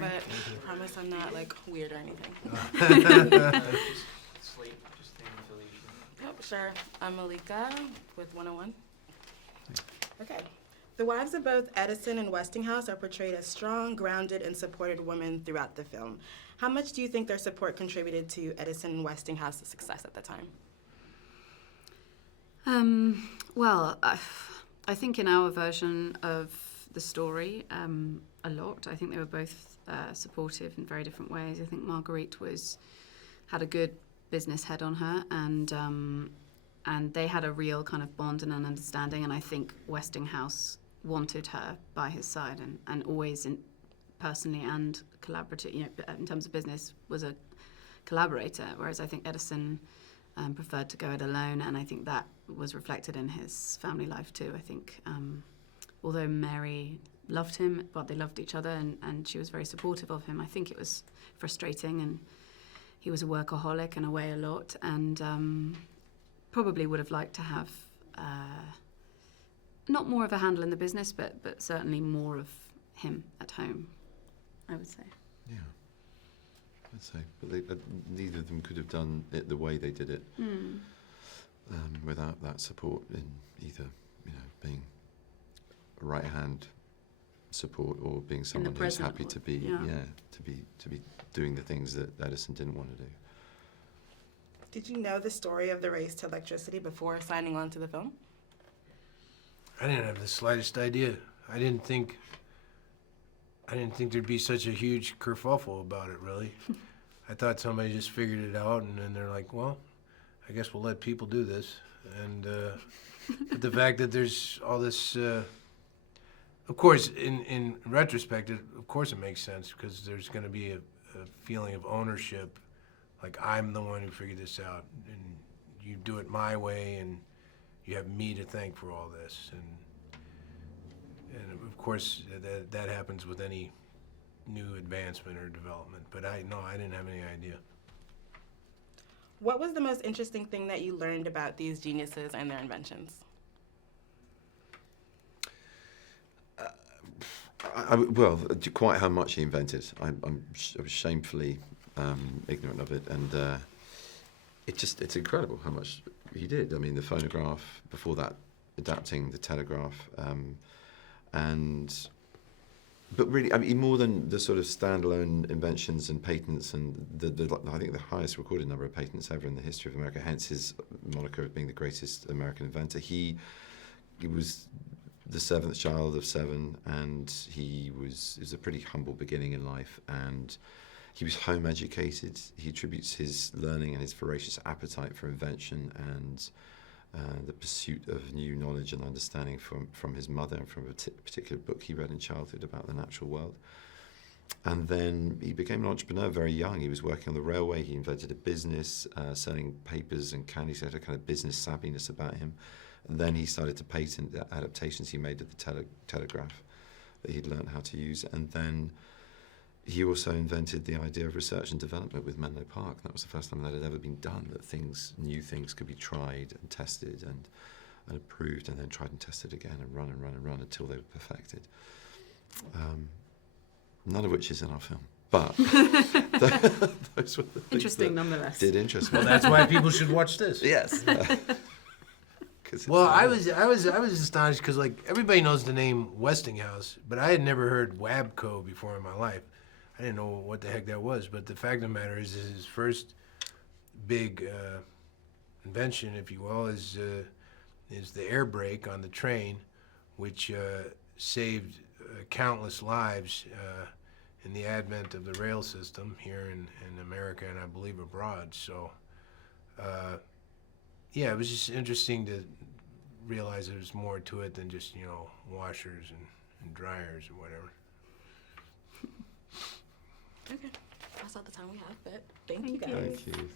but I promise I'm not like weird or anything. Slate, just name affiliation. Yep, sure. I'm Malika with 101. Okay. The wives of both Edison and Westinghouse are portrayed as strong, grounded, and supported women throughout the film. How much do you think their support contributed to Edison and Westinghouse's success at the time? Well, I think in our version of the story, a lot. I think they were both supportive in very different ways. I think Marguerite had a good business head on her, and they had a real kind of bond and an understanding. And I think Westinghouse wanted her by his side, and always personally and collaborative. In terms of business, was a collaborator. Whereas I think Edison preferred to go it alone, and I think that was reflected in his family life too. I think although Mary loved him, but they loved each other, and she was very supportive of him, I think it was frustrating, and he was a workaholic and away a lot, and probably would have liked to have not more of a handle in the business, but certainly more of him at home, I would say. Yeah. I'd say, but neither of them could have done it the way they did it without that support in either, being a right-hand support or being someone who's happy to be, to be doing the things that Edison didn't want to do. Did you know the story of the race to electricity before signing on to the film? I didn't have the slightest idea. I didn't think there'd be such a huge kerfuffle about it, really. I thought somebody just figured it out, and then they're like, well, I guess we'll let people do this. And but the fact that there's all this, of course, in retrospect, of course it makes sense, because there's going to be a feeling of ownership, like I'm the one who figured this out, and you do it my way, and you have me to thank for all this. And of course, that happens with any new advancement or development. But I didn't have any idea. What was the most interesting thing that you learned about these geniuses and their inventions? Quite how much he invented. I was shamefully ignorant of it, and it's incredible how much he did. I mean, the phonograph, before that, adapting the telegraph, but really, I mean, more than the sort of standalone inventions and patents, and I think the highest recorded number of patents ever in the history of America, hence his moniker of being the greatest American inventor. He was the seventh child of seven, and it was a pretty humble beginning in life, and he was home educated. He attributes his learning and his voracious appetite for invention and the pursuit of new knowledge and understanding from his mother, and from a particular book he read in childhood about the natural world. And then he became an entrepreneur very young. He was working on the railway. He invented a business, selling papers and candy. So he had a kind of business savviness about him. And then he started to patent the adaptations he made of the telegraph that he'd learned how to use. And then he also invented the idea of research and development with Menlo Park. That was the first time that had ever been done, that new things could be tried and tested and approved, and then tried and tested again, and run until they were perfected. None of which is in our film, but those were the things Interesting nonetheless. Did interest me. Well, that's why people should watch this. Yes. Well, I was astonished, because like everybody knows the name Westinghouse, but I had never heard Wabco before in my life. I didn't know what the heck that was, but the fact of the matter is his first big invention, if you will, is the air brake on the train, which saved countless lives in the advent of the rail system here in America, and I believe abroad. So, it was just interesting to realize there's more to it than just, washers and dryers or whatever. Okay, that's all the time we have, but thank you guys. Thank you.